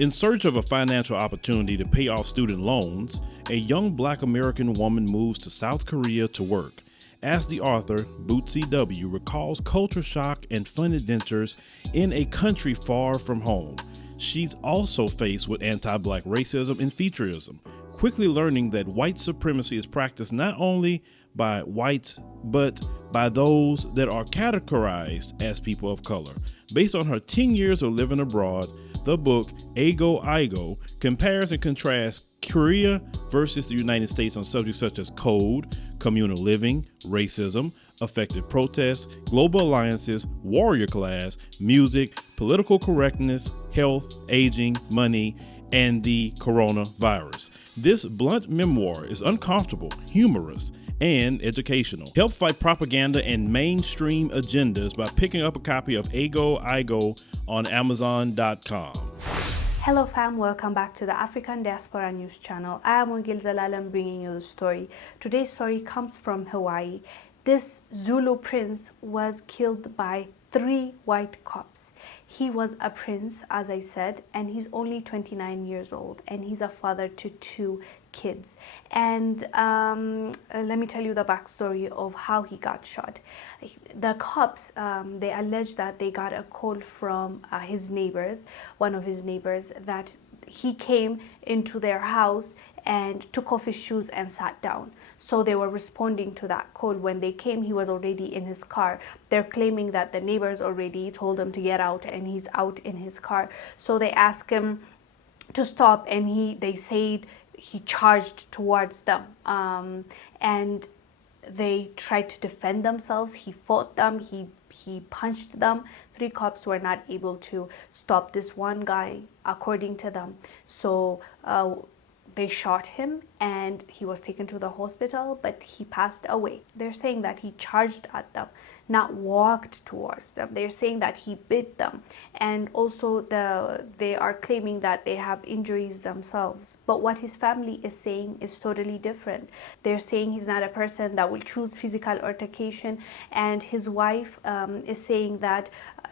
In search of a financial opportunity to pay off student loans, a young Black American woman moves to South Korea to work. As the author, Bootsy W. recalls culture shock and fun adventures in a country far from home, she's also faced with anti-Black racism and featureism, quickly learning that white supremacy is practiced not only by whites, but by those that are categorized as people of color. Based on her 10 years of living abroad, the book, Ago Igo, compares and contrasts Korea versus the United States on subjects such as code, communal living, racism, effective protests, global alliances, warrior class, music, political correctness, health, aging, money, and the coronavirus. This blunt memoir is uncomfortable, humorous, and educational. Help fight propaganda and mainstream agendas by picking up a copy of Ago Igo on Amazon.com. Hello fam, welcome back to the African Diaspora News Channel. I am Wongel Zelalem bringing you the story. Today's story comes from Hawaii. This Zulu prince was killed by 3 white cops. He was a prince, as I said, and he's only 29 years old, and he's a father to 2 kids. And let me tell you the backstory of how he got shot. The cops, they allege that they got a call from his neighbors, one of his neighbors, that he came into their house and took off his shoes and sat down. So they were responding to that call. When they came, he was already in his car. They're claiming that the neighbors already told him to get out, and he's out in his car. So they asked him to stop, and they said he charged towards them, and they tried to defend themselves. He fought them, he punched them. 3 cops were not able to stop this one guy, according to them. So they shot him, and he was taken to the hospital, but he passed away. They're saying that he charged at them, not walked towards them. They're saying that he bit them, and also they are claiming that they have injuries themselves. But what his family is saying is totally different. They're saying he's not a person that will choose physical altercation, and his wife is saying that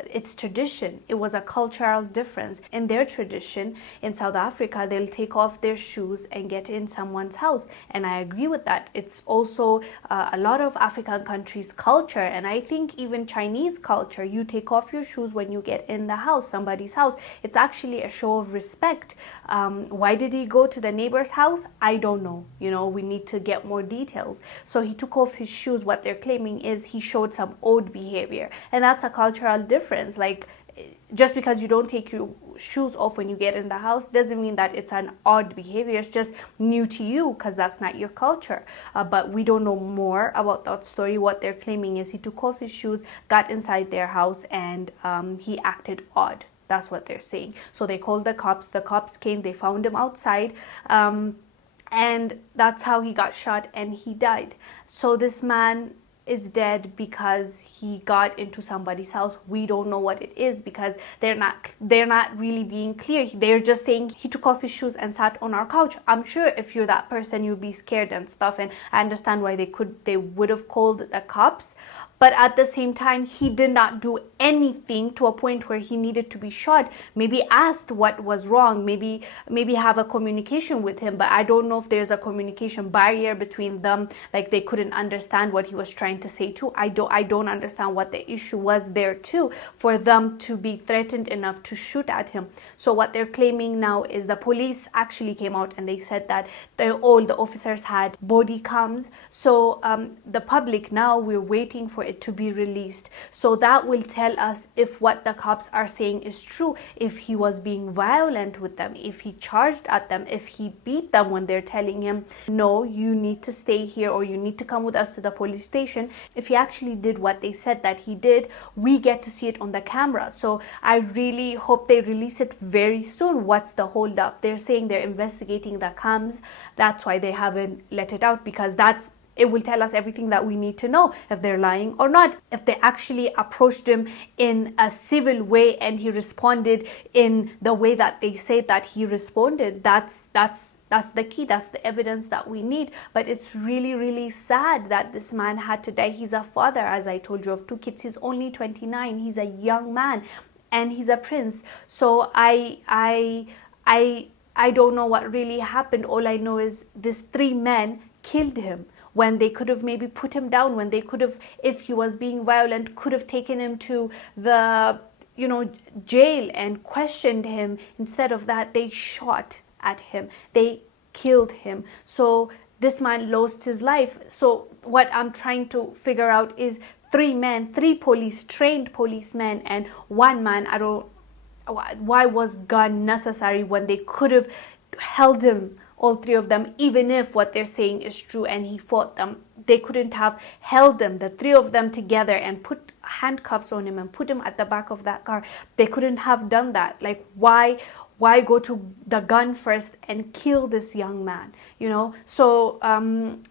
it's tradition. It was a cultural difference. In their tradition in South Africa, they'll take off their shoes and get in someone's house, and I agree with that. It's also a lot of African countries' culture, and I think even Chinese culture. You take off your shoes when you get in the house, somebody's house. It's actually a show of respect. Why did he go to the neighbor's house? I don't know. We need to get more details. So he took off his shoes. What they're claiming is he showed some odd behavior, and that's a cultural difference. Like, just because you don't take your shoes off when you get in the house doesn't mean that it's an odd behavior. It's just new to you because that's not your culture. But we don't know more about that story. What they're claiming is he took off his shoes, got inside their house, and he acted odd. That's what they're saying. So they called the cops. The cops came. They found him outside. And that's how he got shot, and he died. So this man is dead because he got into somebody's house. We don't know what it is because they're not really being clear. They're just saying he took off his shoes and sat on our couch. I'm sure if you're that person, you'd be scared and stuff, and I understand why they would have called the cops. But at the same time, he did not do anything to a point where he needed to be shot. Maybe asked what was wrong, maybe have a communication with him, but I don't know if there's a communication barrier between them, like they couldn't understand what he was trying to say too. I don't understand what the issue was there too for them to be threatened enough to shoot at him. So what they're claiming now is the police actually came out and they said that all the officers had body cams. So the public now, we're waiting for it to be released, so that will tell us if what the cops are saying is true, if he was being violent with them, if he charged at them, if he beat them when they're telling him, no, you need to stay here or you need to come with us to the police station. If he actually did what they said that he did, we get to see it on the camera. So I really hope they release it very soon. What's the hold up? They're saying they're investigating the cams. That's why they haven't let it out, because it will tell us everything that we need to know, if they're lying or not. If they actually approached him in a civil way and he responded in the way that they say that he responded, that's the key. That's the evidence that we need. But it's really, really sad that this man had to die. He's a father, as I told you, of 2 kids. He's only 29. He's a young man, and he's a prince. So I I don't know what really happened. All I know is these 3 men killed him when they could have maybe put him down, when they could have, if he was being violent, could have taken him to the jail and questioned him. Instead of that, they shot at him, they killed him. So this man lost his life. So what I'm trying to figure out is 3 men, 3 trained policemen, and 1 man. I don't, why was gun necessary when they could have held him, all 3 of them, even if what they're saying is true and he fought them? They couldn't have held them, the 3 of them together, and put handcuffs on him and put him at the back of that car. They couldn't have done that. Like, why go to the gun first and kill this young man, So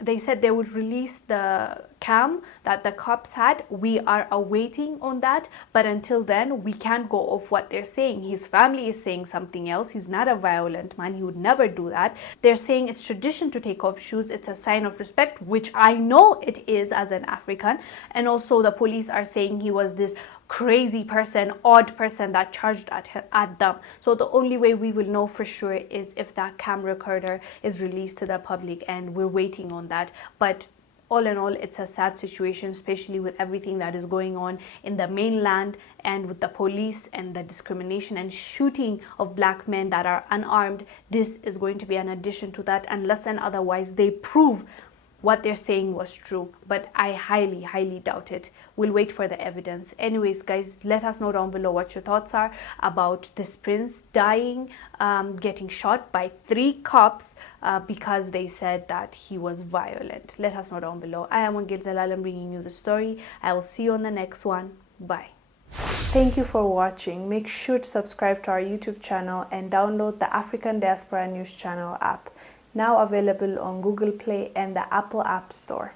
they said they would release the cam that the cops had. We are awaiting on that, but until then we can't go off what they're saying. His family is saying something else. He's not a violent man, he would never do that. They're saying it's tradition to take off shoes, it's a sign of respect, which I know it is as an African. And also the police are saying he was this crazy person, odd person that charged at them. So the only way we will know for sure is if that cam recorder is released to the public, and we're waiting on that. But all in all, it's a sad situation, especially with everything that is going on in the mainland, and with the police and the discrimination and shooting of black men that are unarmed. This is going to be an addition to that, unless and otherwise they prove what they're saying was true, but I highly doubt it. We'll wait for the evidence. Anyways, guys, let us know down below what your thoughts are about this prince dying, getting shot by 3 cops because they said that he was violent. Let us know down below. I am Wongel Zelalem, bringing you the story. I will see you on the next one. Bye. Thank you for watching. Make sure to subscribe to our YouTube channel and download the African Diaspora News Channel app, now available on Google Play and the Apple App Store.